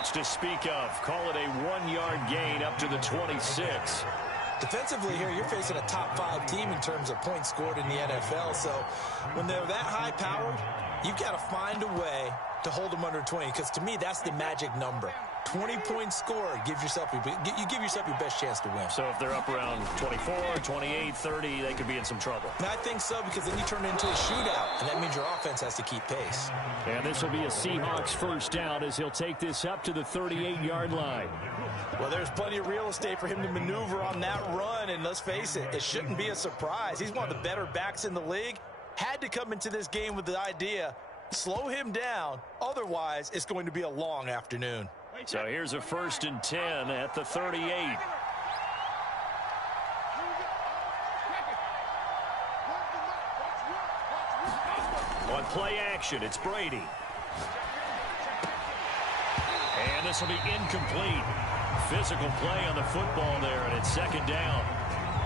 much to speak of. Call it a 1-yard gain up to the 26. Defensively here, you're facing a top 5 team in terms of points scored in the NFL. So when they're that high-powered, you've got to find a way to hold them under 20, because to me, that's the magic number. 20 points scored, you give yourself your best chance to win. So if they're up around 24, 28, 30, they could be in some trouble. And I think so, because then you turn it into a shootout, and that means your offense has to keep pace. And this will be a Seahawks first down as he'll take this up to the 38-yard line. Well, there's plenty of real estate for him to maneuver on that run, and let's face it, it shouldn't be a surprise. He's one of the better backs in the league. Had to come into this game with the idea, slow him down, otherwise it's going to be a long afternoon. So here's a 1st and 10 at the 38. On play action, it's Brady. And this will be incomplete. Physical play on the football there, and it's 2nd down.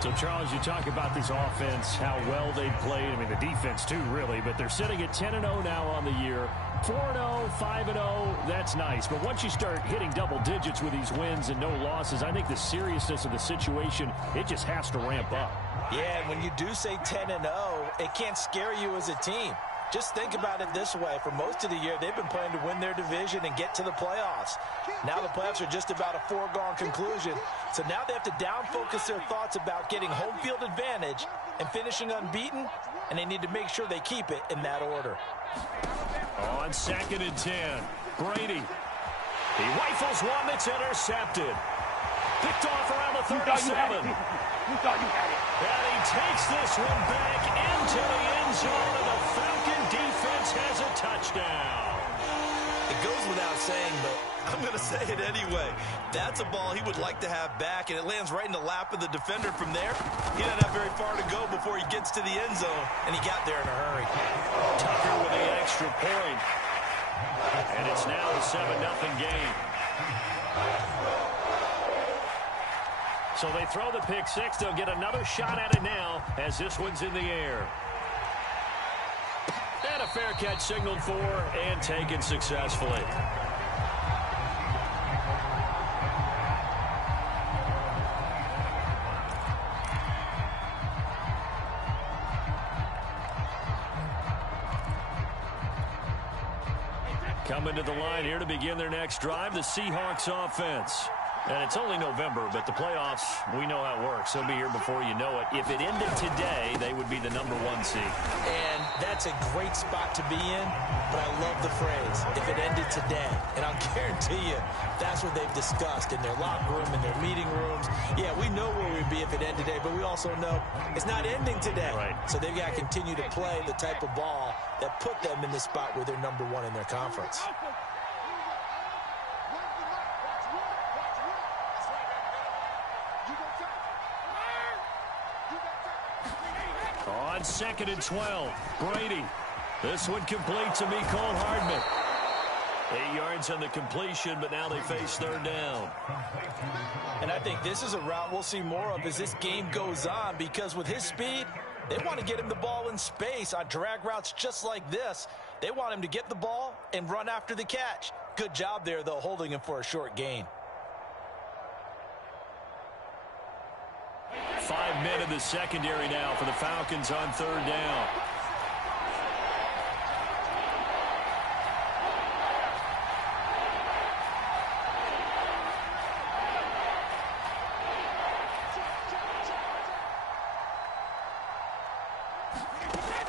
So, Charles, you talk about this offense, how well they've played. I mean, the defense, too, really. But they're sitting at 10-0 now on the year. 4-0, 5-0, that's nice. But once you start hitting double digits with these wins and no losses, I think the seriousness of the situation, it just has to ramp up. Yeah, and when you do say 10-0, it can't scare you as a team. Just think about it this way. For most of the year, they've been playing to win their division and get to the playoffs. Now the playoffs are just about a foregone conclusion. So now they have to down-focus their thoughts about getting home field advantage and finishing unbeaten, and they need to make sure they keep it in that order. On 2nd and 10, Brady. He rifles one that's intercepted. Picked off around the 37. You thought you had it. And he takes this one back into the end zone, and the Falcon defense has a touchdown. It goes without saying, but I'm going to say it anyway. That's a ball he would like to have back, and it lands right in the lap of the defender from there. He doesn't have very far to go before he gets to the end zone, and he got there in a hurry. Tucker with the extra point. And it's now a 7-0 game. So they throw the pick six. They'll get another shot at it now as this one's in the air. And a fair catch signaled for and taken successfully. Coming to the line here to begin their next drive, the Seahawks offense. And it's only November, but the playoffs, we know how it works. They'll be here before you know it. If it ended today, they would be the #1 seed. And that's a great spot to be in, but I love the phrase, if it ended today. And I'll guarantee you, that's what they've discussed in their locker room, in their meeting rooms. Yeah, we know where we'd be if it ended today, but we also know it's not ending today. Right. So they've got to continue to play the type of ball that put them in the spot where they're #1 in their conference. On 2nd and 12, Brady. This one complete to Mecole Hardman. 8 yards on the completion, but now they face 3rd down. And I think this is a route we'll see more of as this game goes on, because with his speed, they want to get him the ball in space on drag routes just like this. They want him to get the ball and run after the catch. Good job there, though, holding him for a short gain. 5 men in the secondary now for the Falcons on 3rd down.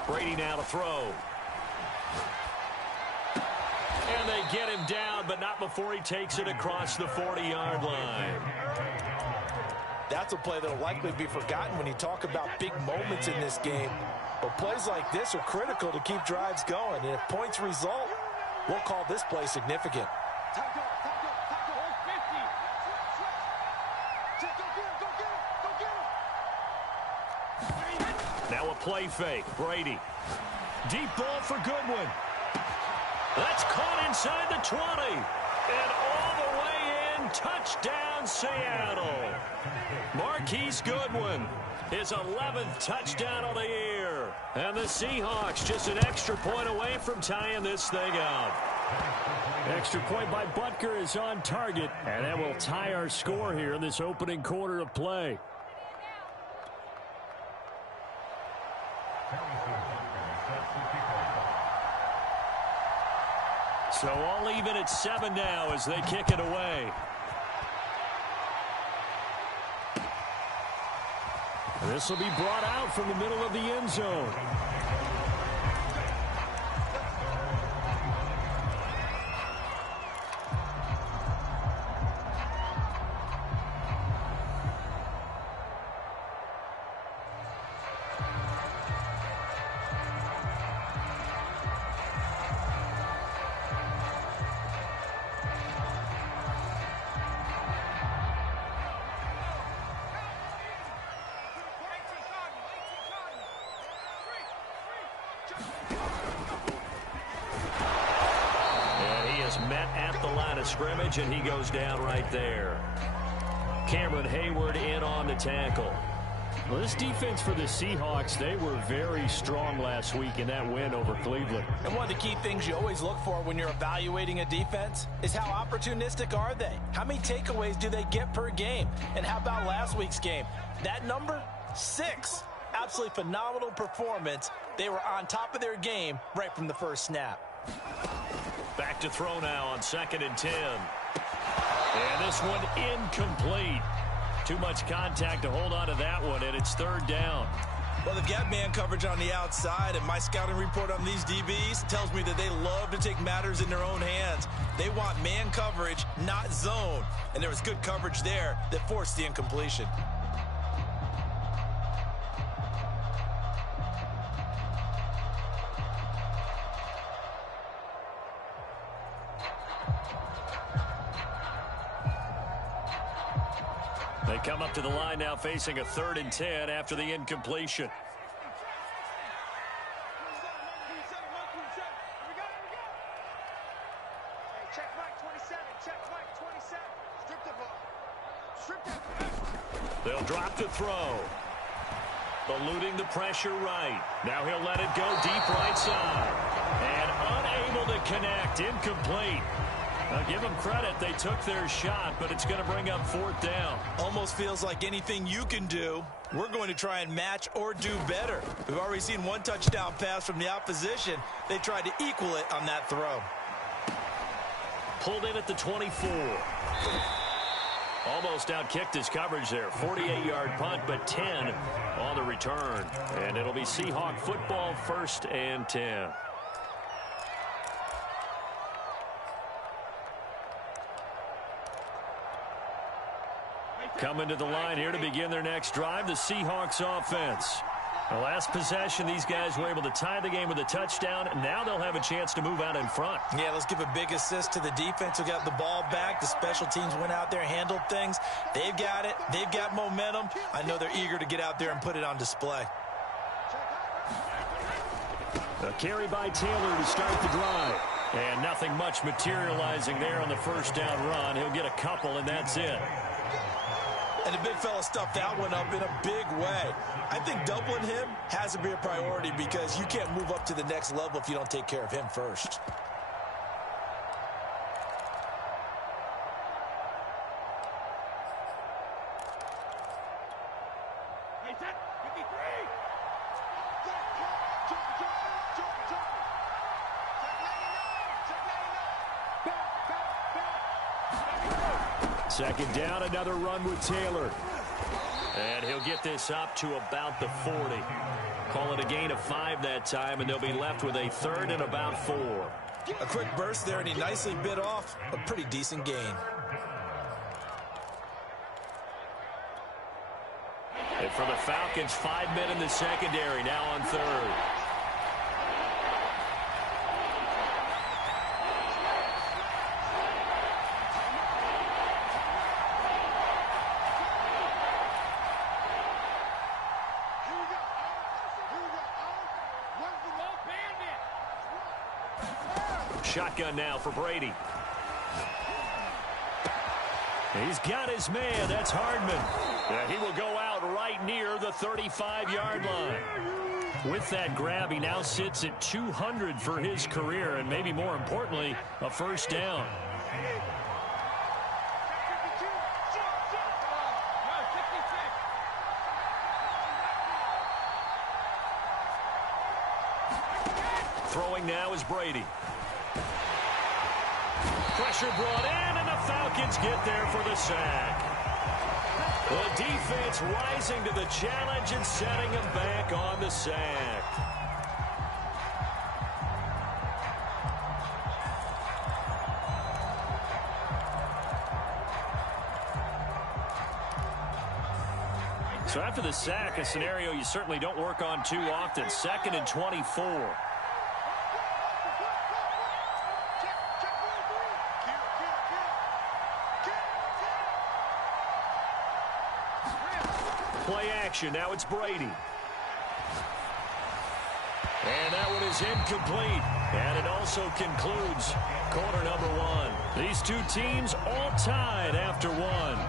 Brady now to throw. And they get him down, but not before he takes it across the 40-yard line. That's a play that will likely be forgotten when you talk about big moments in this game. But plays like this are critical to keep drives going. And if points result, we'll call this play significant. Now a play fake. Brady. Deep ball for Goodwin. That's caught inside the 20. And all the way in. Touchdown, Seattle. Marquise Goodwin, his 11th touchdown of the year. And the Seahawks just an extra point away from tying this thing out. Extra point by Butker is on target, and that will tie our score here in this opening quarter of play. So all even at 7 now as they kick it away. This will be brought out from the middle of the end zone. Met at the line of scrimmage, and he goes down right there. Cameron Hayward in on the tackle. Well, this defense for the Seahawks, they were very strong last week in that win over Cleveland. And one of the key things you always look for when you're evaluating a defense is how opportunistic are they? How many takeaways do they get per game? And how about last week's game? That number, 6. Absolutely phenomenal performance. They were on top of their game right from the first snap. Back to throw now on 2nd and 10. And this one incomplete. Too much contact to hold on to that one, and it's 3rd down. Well, they've got man coverage on the outside, and my scouting report on these DBs tells me that they love to take matters in their own hands. They want man coverage, not zone. And there was good coverage there that forced the incompletion. They come up to the line now facing a 3rd and 10 after the incompletion. They'll drop to throw. Eluding the pressure right. Now he'll let it go deep right side. And unable to connect. Incomplete. Now give them credit. They took their shot, but it's going to bring up 4th down. Almost feels like anything you can do, we're going to try and match or do better. We've already seen one touchdown pass from the opposition. They tried to equal it on that throw. Pulled in at the 24. Almost outkicked his coverage there. 48-yard punt, but 10 on the return. And it'll be Seahawk football, 1st and 10. Coming to the line here to begin their next drive, the Seahawks offense. The last possession, these guys were able to tie the game with a touchdown, and now they'll have a chance to move out in front. Yeah, let's give a big assist to the defense who got the ball back. The special teams went out there, handled things. They've got it. They've got momentum. I know they're eager to get out there and put it on display. A carry by Taylor to start the drive. And nothing much materializing there on the 1st down run. He'll get a couple, and that's it. And the big fella stuffed that one up in a big way. I think doubling him has to be a priority because you can't move up to the next level if you don't take care of him first. Second down, another run with Taylor. And he'll get this up to about the 40. Call it a gain of 5 that time, and they'll be left with a 3rd and about 4. A quick burst there, and he nicely bit off a pretty decent gain. And for the Falcons, 5 men in the secondary, now on 3rd. Shotgun now for Brady. He's got his man. That's Hardman. And he will go out right near the 35-yard line. With that grab, he now sits at 200 for his career, and maybe more importantly, a first down. Throwing now is Brady. Pressure brought in, and the Falcons get there for the sack. The defense rising to the challenge and setting him back on the sack. So after the sack, a scenario you certainly don't work on too often. 2nd and 24. Play action. Now it's Brady. And that one is incomplete. And it also concludes quarter number 1. These two teams all tied after 1.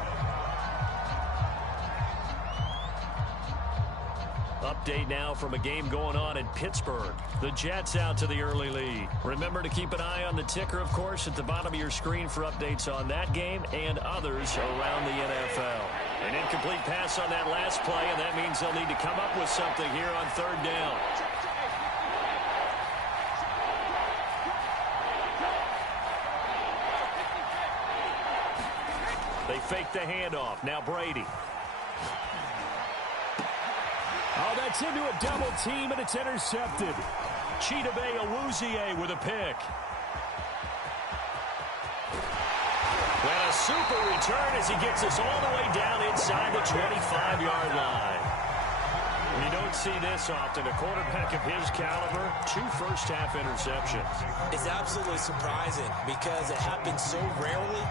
Update now from a game going on in Pittsburgh. The Jets out to the early lead. Remember to keep an eye on the ticker, of course, at the bottom of your screen for updates on that game and others around the NFL. An incomplete pass on that last play, and that means they'll need to come up with something here on 3rd down. They fake the handoff. Now Brady. Oh, that's into a double team, and it's intercepted. Chidobe Awuzie with a pick. And a super return as he gets us all the way down inside the 25-yard line. You don't see this often. A quarterback of his caliber, 2 first-half interceptions. It's absolutely surprising because it happens so rarely.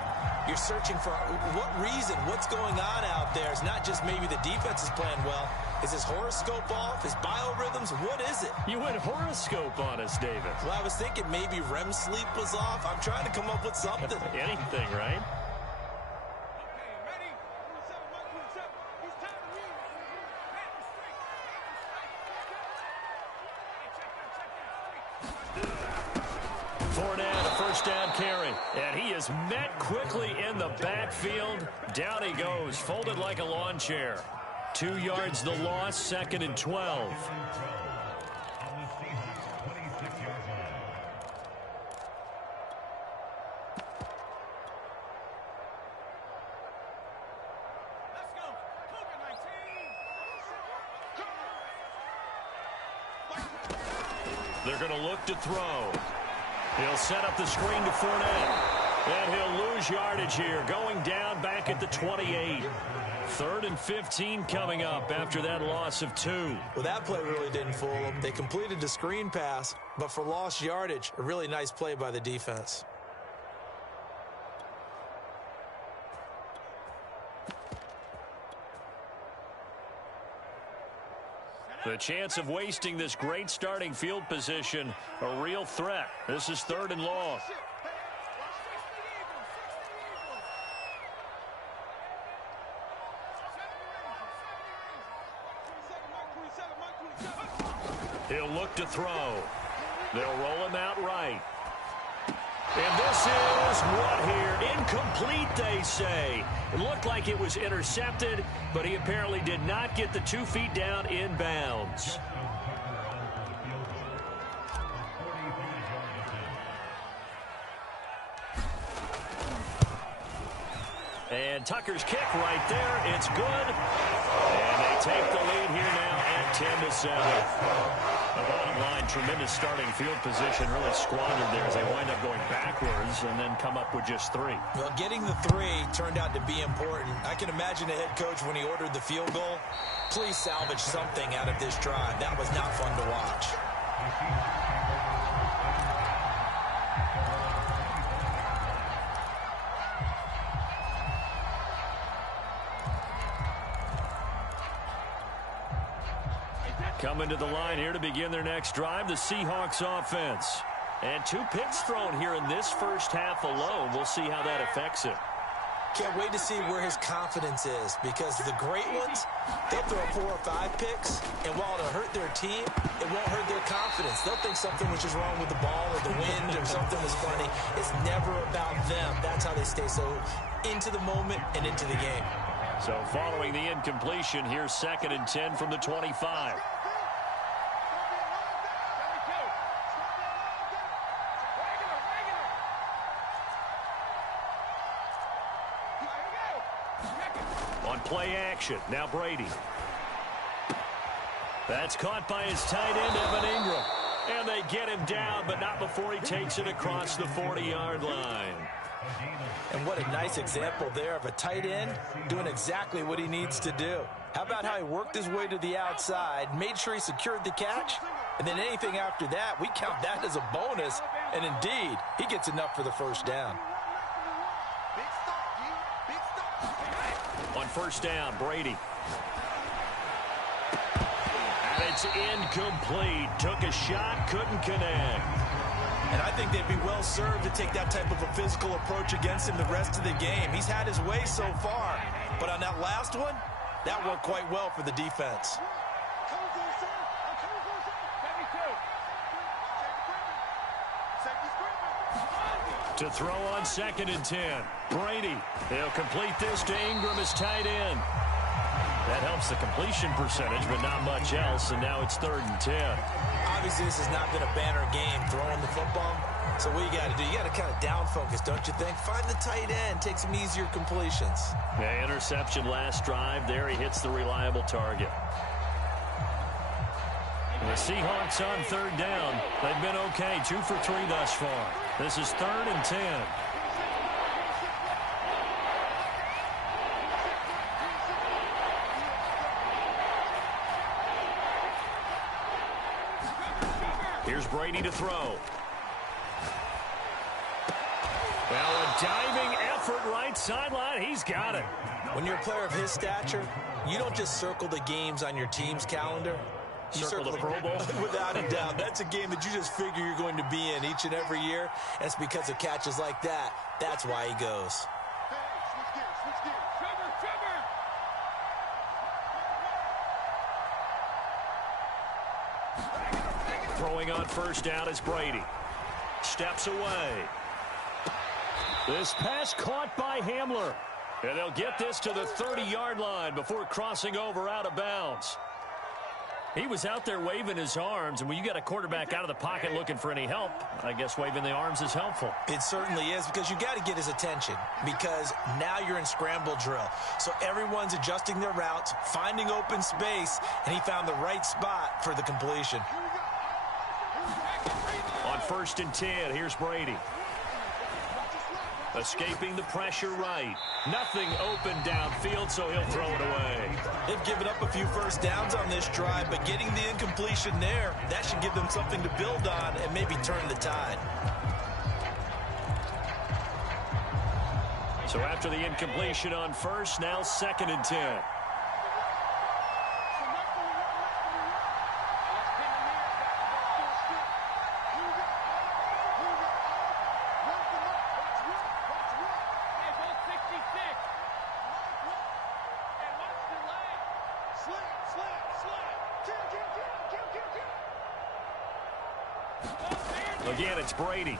You're searching for what reason, what's going on out there. It's not just maybe the defense is playing well. Is his horoscope off? His biorhythms? What is it? You went horoscope on us, David. Well, I was thinking maybe REM sleep was off. I'm trying to come up with something. Anything, right? Fournette, a first down carry. And he is met quickly in the backfield. Down he goes, folded like a lawn chair. 2 yards the loss, 2nd and 12. They're going to look to throw. He'll set up the screen to Fournette. And he'll lose yardage here, going down back at the 28. 3rd and 15 coming up after that loss of 2. Well, that play really didn't fool them. They completed the screen pass, but for lost yardage, a really nice play by the defense. The chance of wasting this great starting field position, a real threat. This is 3rd and long. He'll look to throw. They'll roll him out right. And this is what here? Incomplete, they say. It looked like it was intercepted, but he apparently did not get the 2 feet down in bounds. And Tucker's kick right there. It's good. And they take the lead here now at 10-7. The bottom line, tremendous starting field position, really squandered there as they wind up going backwards and then come up with just 3. Well, getting the 3 turned out to be important. I can imagine the head coach when he ordered the field goal. Please salvage something out of this drive. That was not fun to watch. Coming to the line here to begin their next drive, the Seahawks offense. And 2 picks thrown here in this first half alone. We'll see how that affects it. Can't wait to see where his confidence is, because the great ones, they'll throw 4 or 5 picks, and while it'll hurt their team, it won't hurt their confidence. They'll think something was just wrong with the ball or the wind or something was funny. It's never about them. That's how they stay so into the moment and into the game. So following the incompletion, here's 2nd and 10 from the 25. On play action, now Brady. That's caught by his tight end, Evan Ingram. And they get him down, but not before he takes it across the 40-yard line. And what a nice example there of a tight end doing exactly what he needs to do. How about how he worked his way to the outside, made sure he secured the catch, and then anything after that, we count that as a bonus. And indeed, he gets enough for the first down. On first down, Brady. And it's incomplete. Took a shot, couldn't connect. And I think they'd be well served to take that type of a physical approach against him the rest of the game. He's had his way so far, but on that last one, that worked quite well for the defense. To throw on 2nd and 10. Brady. They'll complete this to Ingram as tight end. That helps the completion percentage, but not much else, and now it's 3rd and 10. Obviously, this has not been a banner game throwing the football. So what you got to do, you got to kind of down focus, don't you think? Find the tight end, take some easier completions. Yeah, interception last drive. There he hits the reliable target. The Seahawks on 3rd down. They've been okay, 2 for 3 thus far. This is 3rd and 10. Here's Brady to throw. Well, a diving effort right sideline. He's got it. When you're a player of his stature, you don't just circle the games on your team's calendar. You circle the Pro Bowl. Without a doubt. That's a game that you just figure you're going to be in each and every year. And it's because of catches like that. That's why he goes. Throwing on first down is Brady. Steps away. This pass caught by Hamler. And they'll get this to the 30-yard line before crossing over out of bounds. He was out there waving his arms, and when you got a quarterback out of the pocket looking for any help, I guess waving the arms is helpful. It certainly is, because you got to get his attention, because now you're in scramble drill. So everyone's adjusting their routes, finding open space, and he found the right spot for the completion. On 1st and 10, here's Brady. Escaping the pressure right. Nothing open downfield, so he'll throw it away. They've given up a few first downs on this drive, but getting the incompletion there, that should give them something to build on and maybe turn the tide. So after the incompletion on first, now 2nd and 10. Again, it's Brady.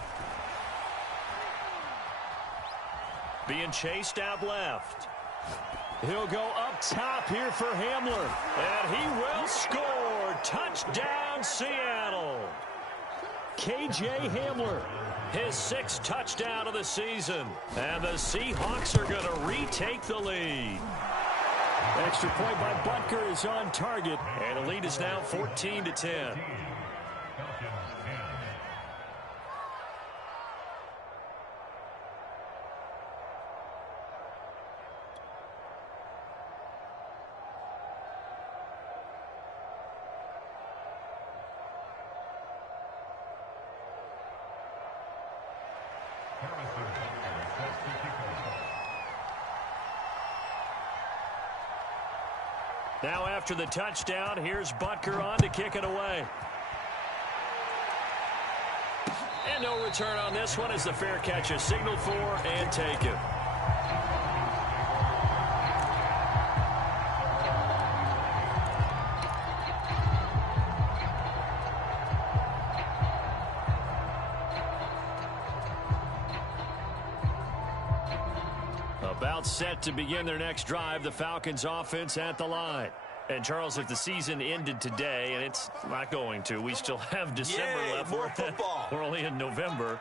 Being chased out left. He'll go up top here for Hamler. And he will score. Touchdown, Seattle. K.J. Hamler, his 6th touchdown of the season. And the Seahawks are going to retake the lead. Extra point by Butker is on target. And the lead is now 14-10. Now after the touchdown, here's Butker on to kick it away. And no return on this one as the fair catch is signaled for and taken. About set to begin their next drive, the Falcons offense at the line. And, Charles, if the season ended today, and it's not going to, we still have December left. More football. We're only in November.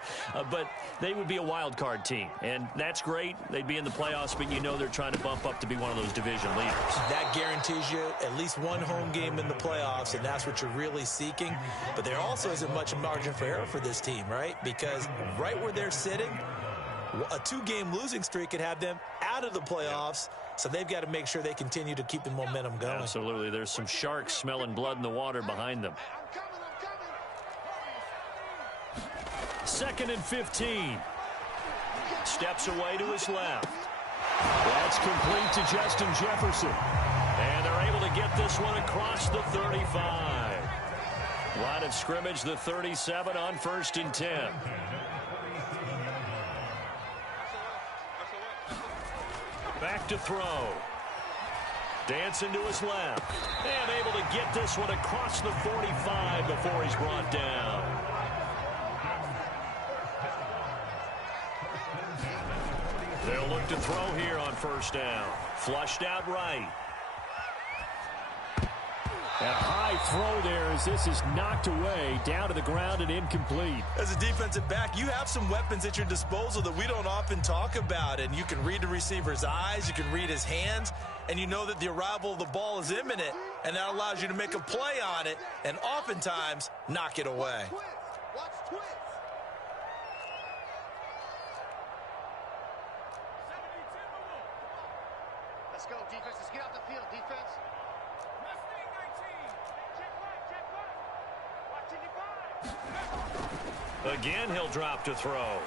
But they would be a wild card team. And that's great. They'd be in the playoffs, but you know they're trying to bump up to be one of those division leaders. That guarantees you at least one home game in the playoffs, and that's what you're really seeking. But there also isn't much margin for error for this team, right? Because right where they're sitting, a 2-game losing streak could have them out of the playoffs. So they've got to make sure they continue to keep the momentum going. Absolutely. There's some sharks smelling blood in the water behind them. 2nd and 15. Steps away to his left. That's complete to Justin Jefferson. And they're able to get this one across the 35. Line of scrimmage, the 37 on 1st and 10. Back to throw. Dancing to his left. And able to get this one across the 45 before he's brought down. They'll look to throw here on 1st down. Flushed out right. A high throw there as this is knocked away, down to the ground and incomplete. As a defensive back, you have some weapons at your disposal that we don't often talk about. And you can read the receiver's eyes, you can read his hands, and you know that the arrival of the ball is imminent, and that allows you to make a play on it and oftentimes knock it away. Let's go, defense. Let's get out the field, defense. Again, he'll drop to throw.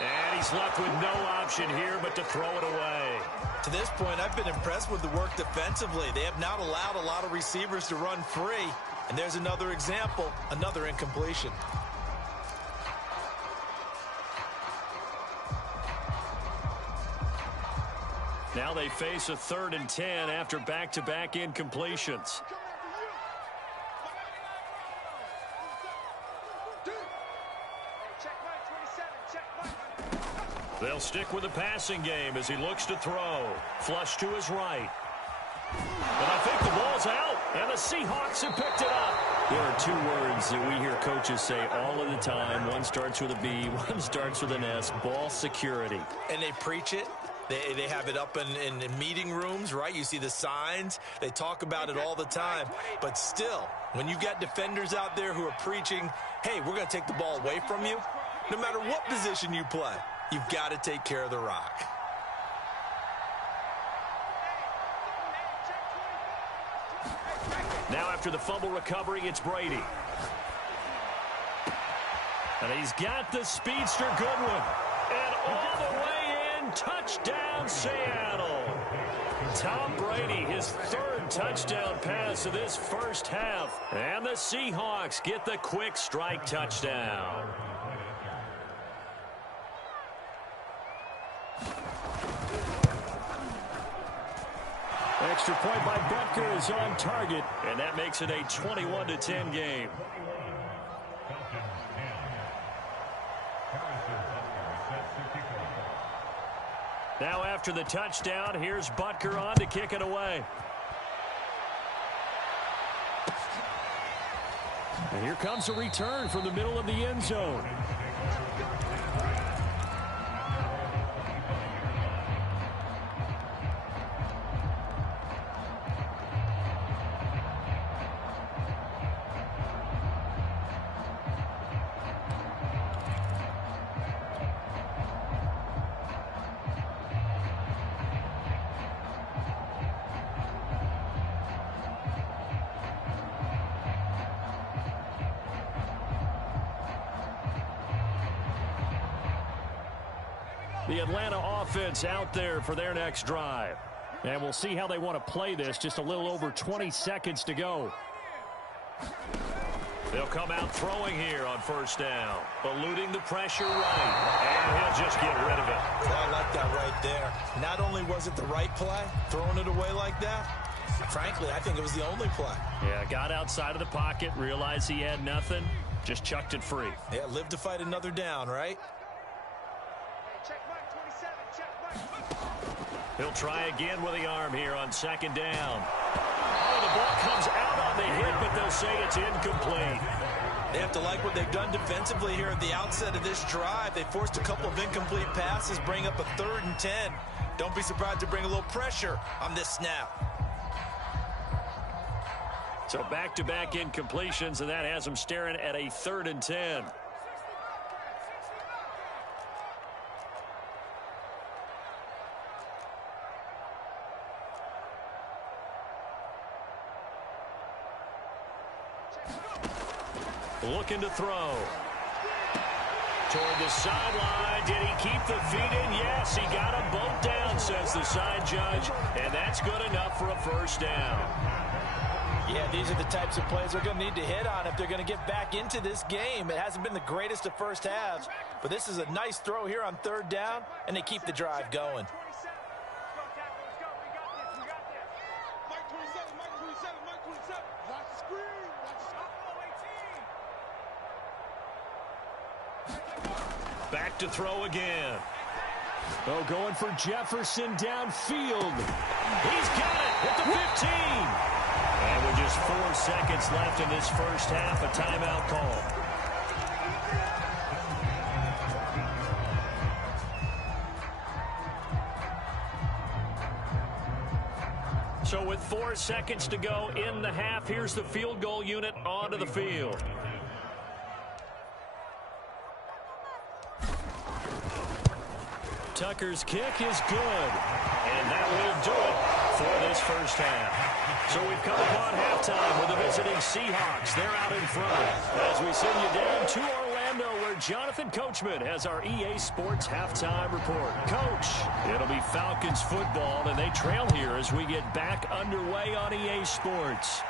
And he's left with no option here but to throw it away. To this point, I've been impressed with the work defensively. They have not allowed a lot of receivers to run free. And there's another example, another incompletion. Now they face a 3rd and 10 after back-to-back incompletions. They'll stick with the passing game as he looks to throw. Flush to his right. And I think the ball's out, and the Seahawks have picked it up. There are 2 words that we hear coaches say all of the time. One starts with a B, one starts with an S, ball security. And they preach it. They have it up in meeting rooms, right? You see the signs. They talk about it all the time. But still, when you've got defenders out there who are preaching, hey, we're going to take the ball away from you, no matter what position you play, you've got to take care of the rock. Now after the fumble recovery, it's Brady. And he's got the speedster Goodwin. And all the way in, touchdown Seattle. Tom Brady, his 3rd touchdown pass of this first half. And the Seahawks get the quick strike touchdown. Extra point by Butker is on target, and that makes it a 21-10 game. Now after the touchdown, here's Butker on to kick it away. And here comes a return from the middle of the end zone. The Atlanta offense out there for their next drive. And we'll see how they want to play this. Just a little over 20 seconds to go. They'll come out throwing here on 1st down. Eluding the pressure right. And he'll just get rid of it. I like that right there. Not only was it the right play, throwing it away like that, frankly, I think it was the only play. Yeah, got outside of the pocket, realized he had nothing, just chucked it free. Yeah, live to fight another down, right? He'll try again with the arm here on second down. Oh, the ball comes out on the hit, but they'll say it's incomplete. They have to like what they've done defensively here at the outset of this drive. They forced a couple of incomplete passes, bring up a 3rd and 10. Don't be surprised to bring a little pressure on this snap. So back-to-back incompletions, and that has them staring at a 3rd and 10. Looking to throw. Toward the sideline. Did he keep the feet in? Yes, he got them both down, says the side judge. And that's good enough for a first down. Yeah, these are the types of plays they're going to need to hit on if they're going to get back into this game. It hasn't been the greatest of first halves, but this is a nice throw here on 3rd down, and they keep the drive going. Back to throw again. Oh, going for Jefferson downfield. He's got it at the 15. And with just 4 seconds left in this first half, a timeout call. So with 4 seconds to go in the half, here's the field goal unit onto the field. Tucker's kick is good, and that will do it for this first half. So we've come upon halftime with the visiting Seahawks. They're out in front as we send you down to Orlando, where Jonathan Coachman has our EA Sports halftime report. Coach, it'll be Falcons football, and they trail here as we get back underway on EA Sports.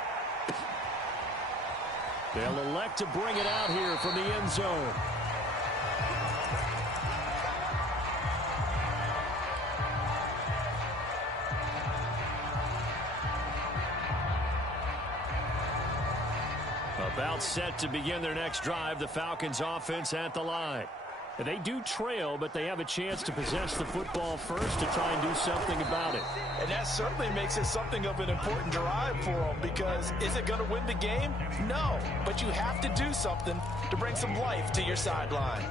They'll elect to bring it out here from the end zone. About set to begin their next drive, the Falcons offense at the line. They do trail, but they have a chance to possess the football first to try and do something about it. And that certainly makes it something of an important drive for them, because is it going to win the game? No, but you have to do something to bring some life to your sideline.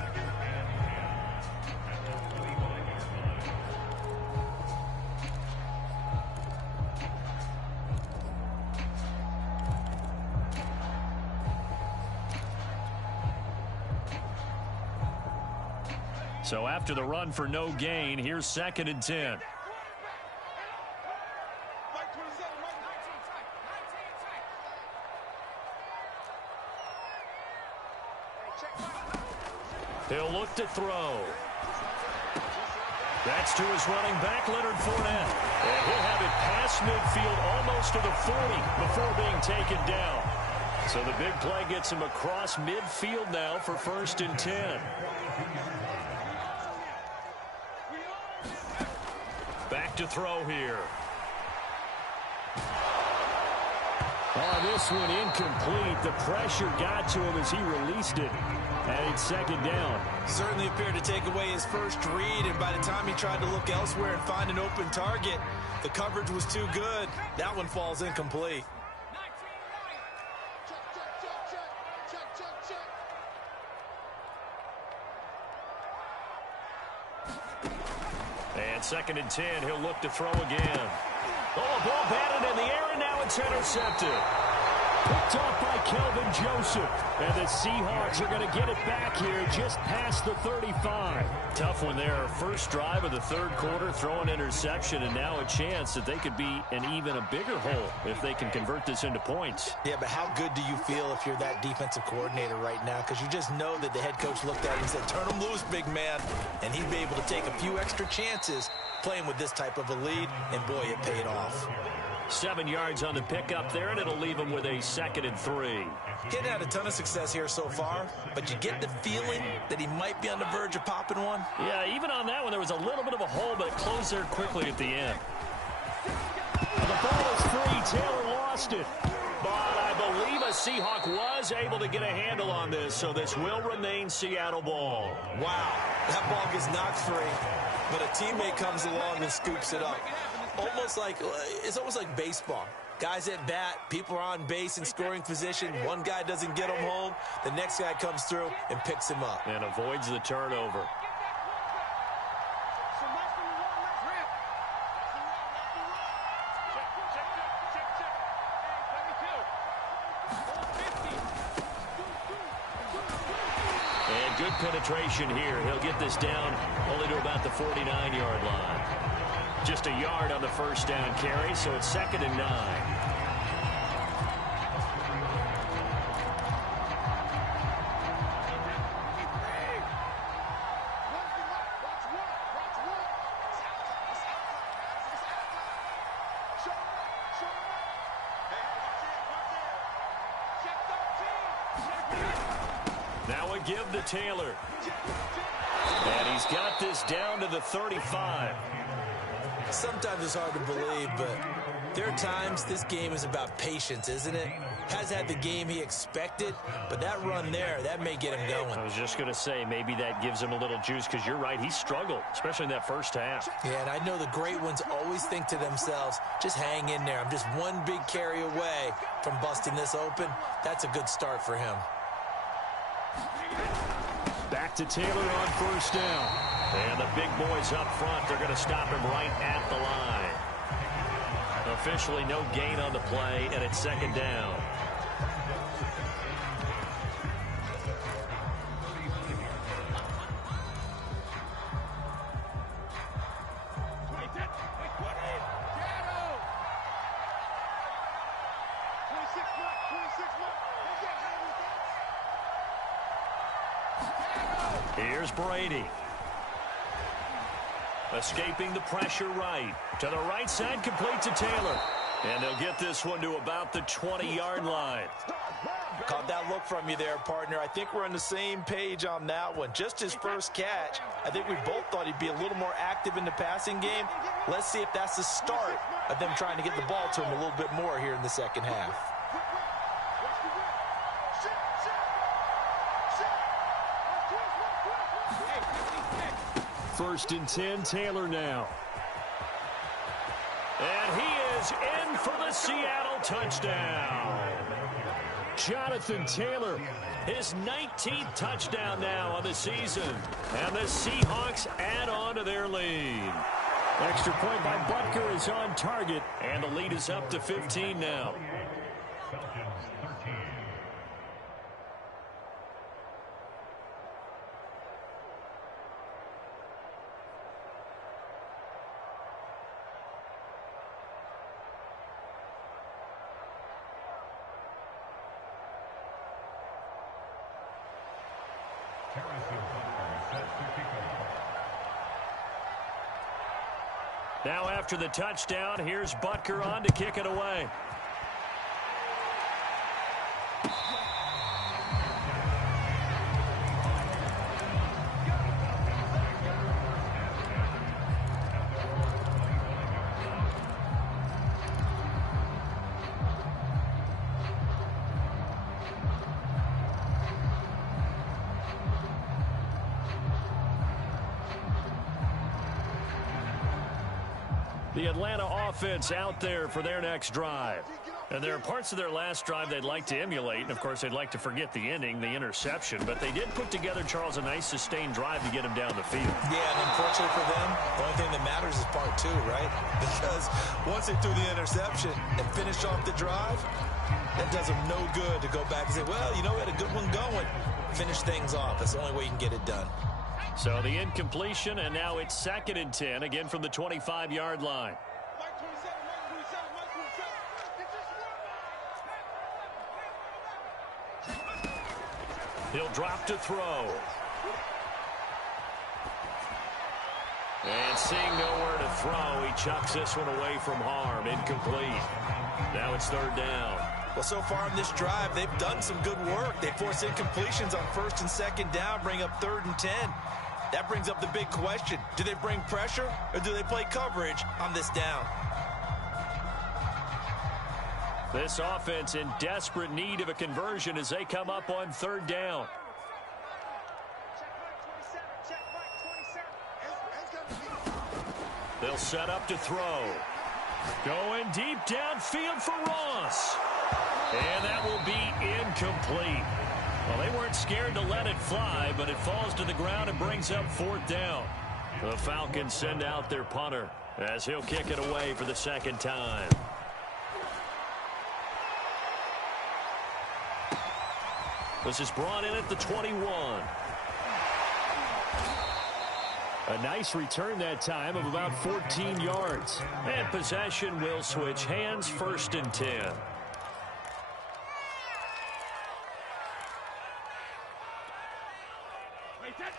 So after the run for no gain, here's 2nd and 10. He'll look to throw. That's to his running back, Leonard Fournette. And he'll have it past midfield almost to the 40 before being taken down. So the big play gets him across midfield now for 1st and 10. Back to throw here. Oh, this one incomplete. The pressure got to him as he released it. And it's 2nd down. Certainly appeared to take away his first read, and by the time he tried to look elsewhere and find an open target, the coverage was too good. That one falls incomplete. And 2nd and 10, he'll look to throw again. Oh, a ball batted in the air, and now it's intercepted. Picked off by Kelvin Joseph. And the Seahawks are going to get it back here just past the 35. Tough one there. First drive of the 3rd quarter, throw an interception, and now a chance that they could be in even a bigger hole if they can convert this into points. Yeah, but how good do you feel if you're that defensive coordinator right now? Because you just know that the head coach looked at it and said, turn him loose, big man. And he'd be able to take a few extra chances playing with this type of a lead, and boy, it paid off. 7 yards on the pickup there, and it'll leave him with a 2nd and 3. He hadn't had a ton of success here so far, but you get the feeling that he might be on the verge of popping one. Yeah, even on that one, there was a little bit of a hole, but it closed there quickly at the end. And the ball is free. Taylor lost it. But I believe a Seahawk was able to get a handle on this, so this will remain Seattle ball. Wow, that ball gets knocked free, but a teammate comes along and scoops it up. It's almost like baseball. Guys at bat, people are on base in scoring position. One guy doesn't get him home. The next guy comes through and picks him up. And avoids the turnover. And good penetration here. He'll get this down only to about the 49-yard line. Just a yard on the first down carry, so it's 2nd and 9. Now a give to Taylor. And he's got this down to the 35. Sometimes it's hard to believe, but there are times this game is about patience, isn't it? Has had the game he expected, but that run there, that may get him going. I was just going to say, maybe that gives him a little juice, because you're right, he struggled, especially in that first half. Yeah, and I know the great ones always think to themselves, just hang in there. I'm just one big carry away from busting this open. That's a good start for him. Back to Taylor on first down. And the big boys up front, they're going to stop him right at the line. Officially no gain on the play, and it's 2nd down. Here's Brady. Escaping the pressure right. To the right side, complete to Taylor. And they'll get this one to about the 20-yard line. Caught that look from you there, partner. I think we're on the same page on that one. Just his first catch. I think we both thought he'd be a little more active in the passing game. Let's see if that's the start of them trying to get the ball to him a little bit more here in the second half. First and 10, Taylor now. And he is in for the Seattle touchdown. Jonathan Taylor, his 19th touchdown now on the season. And the Seahawks add on to their lead. Extra point by Butker is on target, and the lead is up to 15 now. Now after the touchdown, here's Butker on to kick it away. The Atlanta offense out there for their next drive. And there are parts of their last drive they'd like to emulate. And, of course, they'd like to forget the ending, the interception. But they did put together, Charles, a nice sustained drive to get him down the field. Yeah, and unfortunately for them, the only thing that matters is part 2, right? Because once they threw the interception and finished off the drive, that does them no good to go back and say, well, you know, we had a good one going. Finish things off. That's the only way you can get it done. So the incompletion, and now it's 2nd and 10, again from the 25-yard line. He'll drop to throw. And seeing nowhere to throw, he chucks this one away from harm. Incomplete. Now it's 3rd down. Well, so far in this drive, they've done some good work. They force incompletions on 1st and 2nd down, bring up 3rd and 10. That brings up the big question. Do they bring pressure or do they play coverage on this down? This offense in desperate need of a conversion as they come up on third down. They'll set up to throw. Going deep downfield for Ross. And that will be incomplete. Well, they weren't scared to let it fly, but it falls to the ground and brings up fourth down. The Falcons send out their punter as he'll kick it away for the second time. This is brought in at the 21. A nice return that time of about 14 yards. And possession will switch hands, 1st and 10.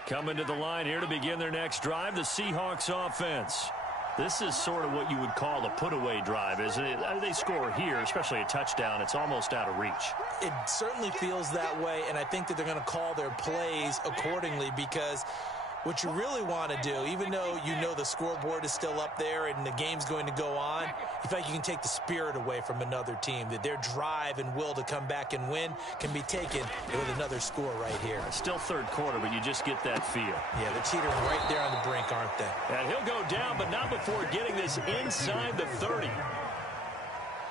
Coming to the line here to begin their next drive, the Seahawks offense. This is sort of what you would call a put-away drive, isn't it? They score here, especially a touchdown. It's almost out of reach. It certainly feels that way, and I think that they're going to call their plays accordingly because what you really want to do, even though you know the scoreboard is still up there and the game's going to go on, you feel like you can take the spirit away from another team, that their drive and will to come back and win can be taken with another score right here. Still third quarter, but you just get that feel. Yeah, they're teetering right there on the brink, aren't they? And he'll go down, but not before getting this inside the 30.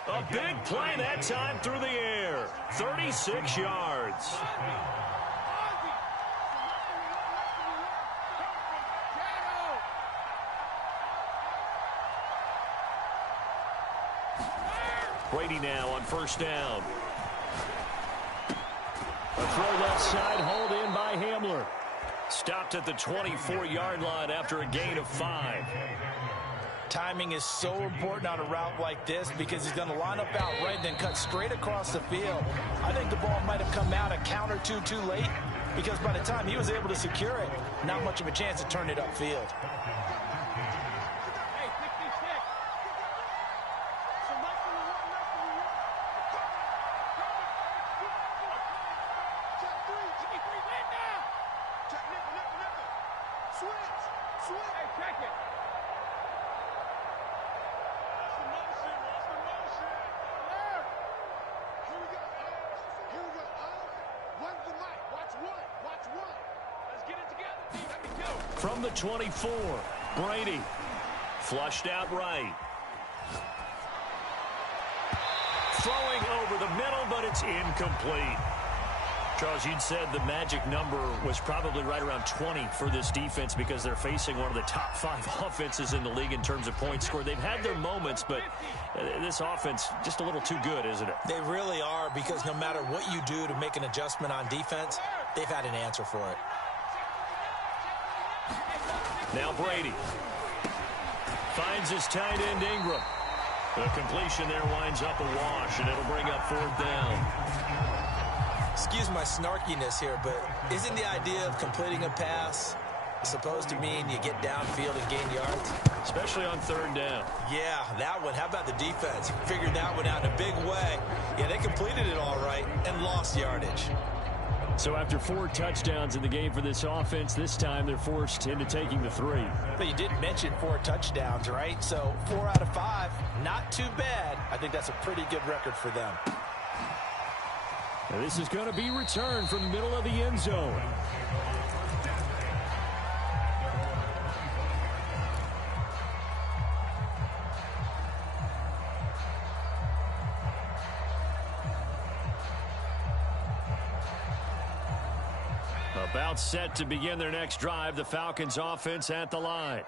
A big play that time through the air. 36 yards. Brady now on first down. A throw left side, hauled in by Hamler. Stopped at the 24-yard line after a gain of 5. Timing is so important on a route like this because he's going to line up out right, then cut straight across the field. I think the ball might have come out a count or two too late because by the time he was able to secure it, not much of a chance to turn it upfield. From the 24, Brady flushed out right. Throwing over the middle, but it's incomplete. Charles, you'd said the magic number was probably right around 20 for this defense because they're facing one of the top 5 offenses in the league in terms of points scored. They've had their moments, but this offense just a little too good, isn't it? They really are because no matter what you do to make an adjustment on defense, they've had an answer for it. Now Brady finds his tight end Ingram. The completion there winds up a wash, and it'll bring up fourth down. Excuse my snarkiness here, but isn't the idea of completing a pass supposed to mean you get downfield and gain yards? Especially on third down. Yeah, that one. How about the defense? Figured that one out in a big way. Yeah, they completed it all right and lost yardage. So after 4 touchdowns in the game for this offense, this time they're forced into taking the 3. But you didn't mention 4 touchdowns, right? So 4 out of 5, not too bad. I think that's a pretty good record for them. Now this is going to be returned from the middle of the end zone. About set to begin their next drive, the Falcons offense at the line.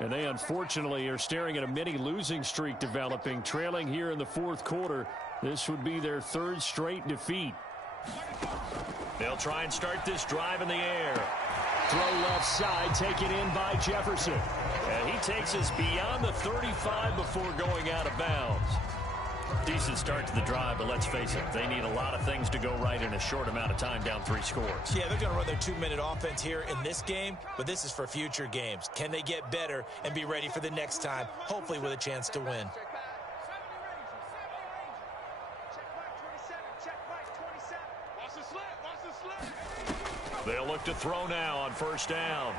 And they unfortunately are staring at a mini losing streak developing, trailing here in the 4th quarter. This would be their 3rd straight defeat. They'll try and start this drive in the air. Throw left side, taken in by Jefferson. And he takes us beyond the 35 before going out of bounds. Decent start to the drive, but let's face it, they need a lot of things to go right in a short amount of time, down 3 scores. Yeah, they're going to run their 2-minute offense here in this game, but this is for future games. Can they get better and be ready for the next time, hopefully with a chance to win? They'll look to throw now on first down.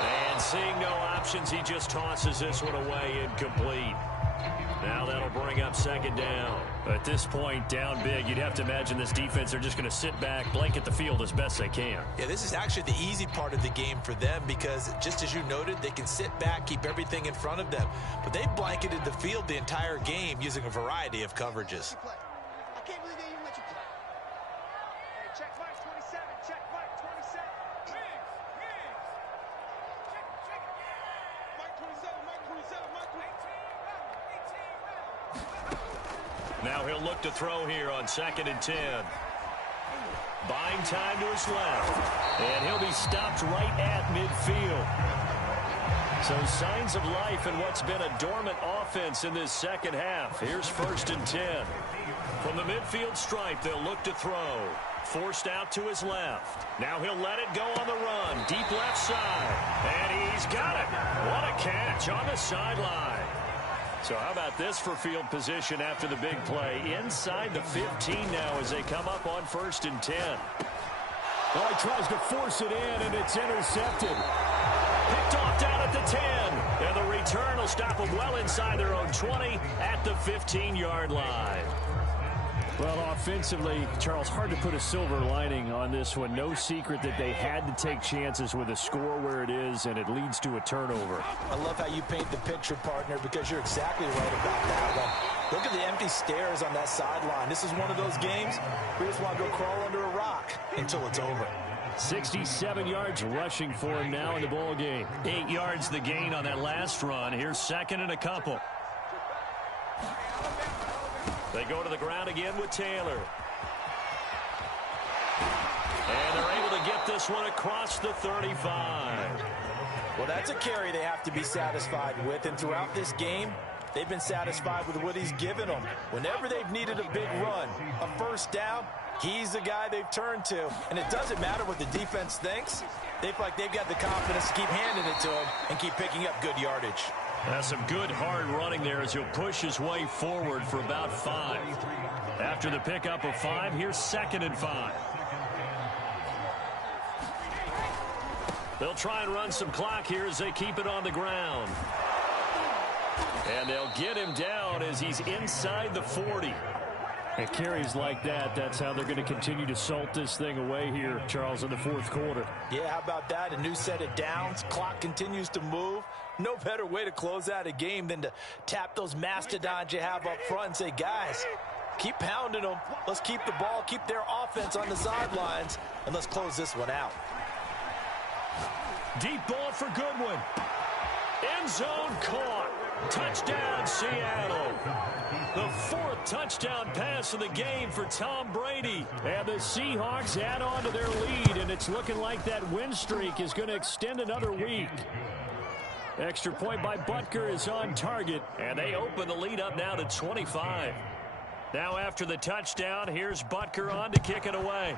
And seeing no options, he just tosses this one away, incomplete. Now that'll bring up second down. At this point, down big, you'd have to imagine this defense are just going to sit back, blanket the field as best they can. Yeah, this is actually the easy part of the game for them because, just as you noted, they can sit back, keep everything in front of them. But they've blanketed the field the entire game using a variety of coverages. I can't believe they even let you play. Hey, check Mike 27. Check Mike 27. Mike 27. Mike 27. Mike 18. Now he'll look to throw here on 2nd and 10. Buying time to his left. And he'll be stopped right at midfield. So signs of life in what's been a dormant offense in this second half. Here's 1st and 10. From the midfield stripe, they'll look to throw. Forced out to his left. Now he'll let it go on the run. Deep left side. And he's got it. What a catch on the sideline. So how about this for field position after the big play? Inside the 15 now as they come up on 1st and 10. Well, he tries to force it in, and it's intercepted. Picked off down at the 10. And the return will stop them well inside their own 20 at the 15-yard line. Well, offensively, Charles, hard to put a silver lining on this one. No secret that they had to take chances with a score where it is, and it leads to a turnover. I love how you paint the picture, partner, because you're exactly right about that one. Look at the empty stairs on that sideline. This is one of those games where you just want to go crawl under a rock until it's over. 67 yards rushing for him now in the ball game. 8 yards the gain on that last run. Here's 2nd and a couple. They go to the ground again with Taylor. And they're able to get this one across the 35. Well, that's a carry they have to be satisfied with. And throughout this game, they've been satisfied with what he's given them. Whenever they've needed a big run, a first down, he's the guy they've turned to. And it doesn't matter what the defense thinks. They feel like they've got the confidence to keep handing it to him and keep picking up good yardage. That's some good hard running there as he'll push his way forward for about 5. After the pickup of 5, here's 2nd and 5. They'll try and run some clock here as they keep it on the ground. And they'll get him down as he's inside the 40. And carries like that, that's how they're going to continue to salt this thing away here, Charles, in the 4th quarter. Yeah, how about that? A new set of downs. Clock continues to move. No better way to close out a game than to tap those mastodons you have up front and say, guys, keep pounding them. Let's keep the ball, keep their offense on the sidelines, and let's close this one out. Deep ball for Goodwin. End zone caught. Touchdown, Seattle. The 4th touchdown pass of the game for Tom Brady. And the Seahawks add on to their lead, and it's looking like that win streak is going to extend another week. Extra point by Butker is on target, and they open the lead up now to 25. Now after the touchdown, here's Butker on to kick it away.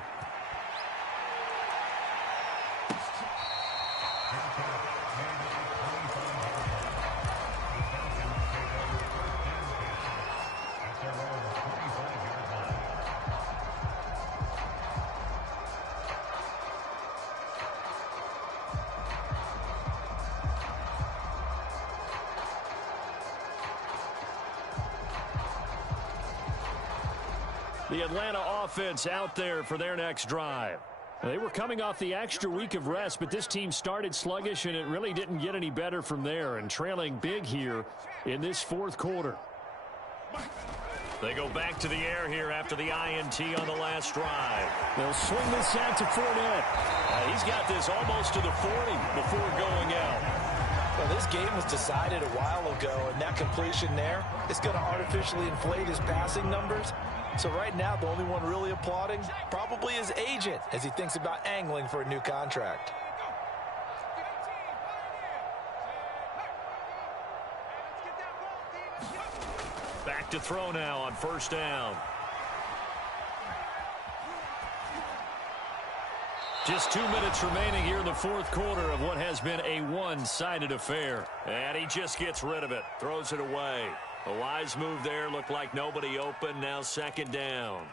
The Atlanta offense out there for their next drive. They were coming off the extra week of rest, but this team started sluggish, and it really didn't get any better from there, and trailing big here in this 4th quarter. They go back to the air here after the INT on the last drive. They'll swing this out to Fournette. He's got this almost to the 40 before going out. Well, this game was decided a while ago, and that completion there is going to artificially inflate his passing numbers. So right now, the only one really applauding probably his agent as he thinks about angling for a new contract. Back to throw now on 1st down. Just 2 minutes remaining here in the 4th quarter of what has been a one-sided affair. And he just gets rid of it, throws it away. A wise move there, looked like nobody open, now 2nd down.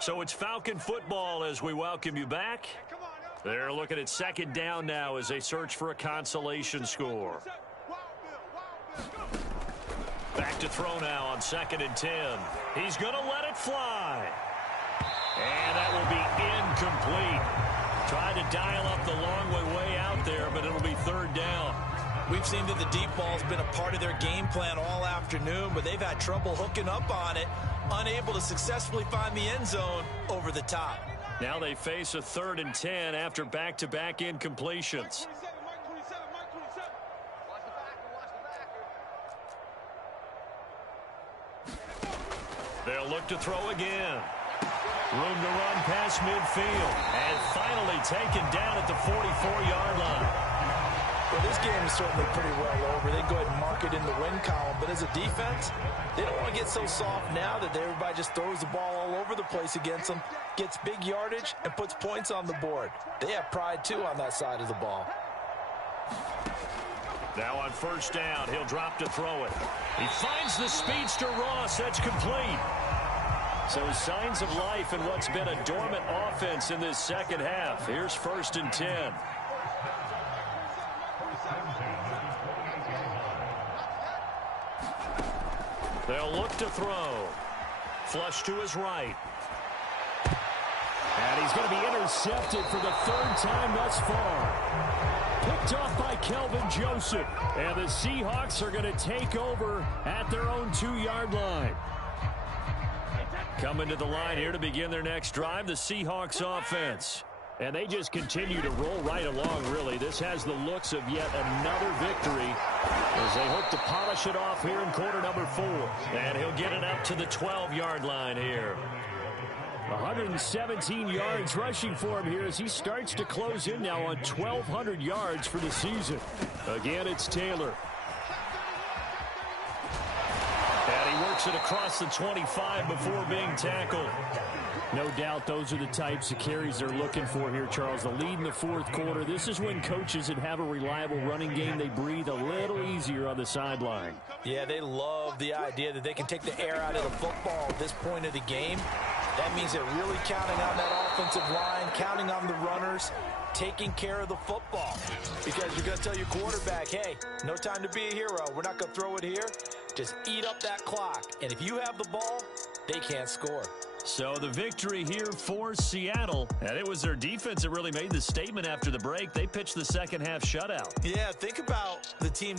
So it's Falcon football as we welcome you back. They're looking at second down now as they search for a consolation score. Back to throw now on 2nd and 10. He's going to let it fly. And that will be incomplete. Trying to dial up the long way out there, but it'll be 3rd down. We've seen that the deep ball's been a part of their game plan all afternoon, but they've had trouble hooking up on it, unable to successfully find the end zone over the top. Now they face a 3rd and 10 after back-to-back incompletions. They'll look to throw again. Room to run past midfield. And finally taken down at the 44-yard line. Well, this game is certainly pretty well over. They go ahead and mark it in the win column. But as a defense, they don't want to get so soft now that everybody just throws the ball all over the place against them, gets big yardage, and puts points on the board. They have pride, too, on that side of the ball. Now on 1st down, he'll drop to throw it. He finds the speedster Ross. That's complete. So signs of life in what's been a dormant offense in this second half. Here's 1st and 10. They'll look to throw. Flush to his right. And he's going to be intercepted for the 3rd time thus far. Picked off by Kelvin Joseph. And the Seahawks are going to take over at their own 2-yard line. Coming to the line here to begin their next drive, the Seahawks offense. And they just continue to roll right along, really. This has the looks of yet another victory as they hope to polish it off here in quarter number 4. And he'll get it up to the 12-yard line here. 117 yards rushing for him here as he starts to close in now on 1,200 yards for the season. Again, it's Taylor. And he works it across the 25 before being tackled. No doubt those are the types of carries they're looking for here, Charles. The lead in the 4th quarter. This is when coaches that have a reliable running game, they breathe a little easier on the sideline. Yeah, they love the idea that they can take the air out of the football at this point of the game. That means they're really counting on that offensive line, counting on the runners, taking care of the football. Because you're going to tell your quarterback, hey, no time to be a hero. We're not going to throw it here. Just eat up that clock. And if you have the ball, they can't score. So the victory here for Seattle. And it was their defense that really made the statement after the break. They pitched the second half shutout. Yeah, think about the team.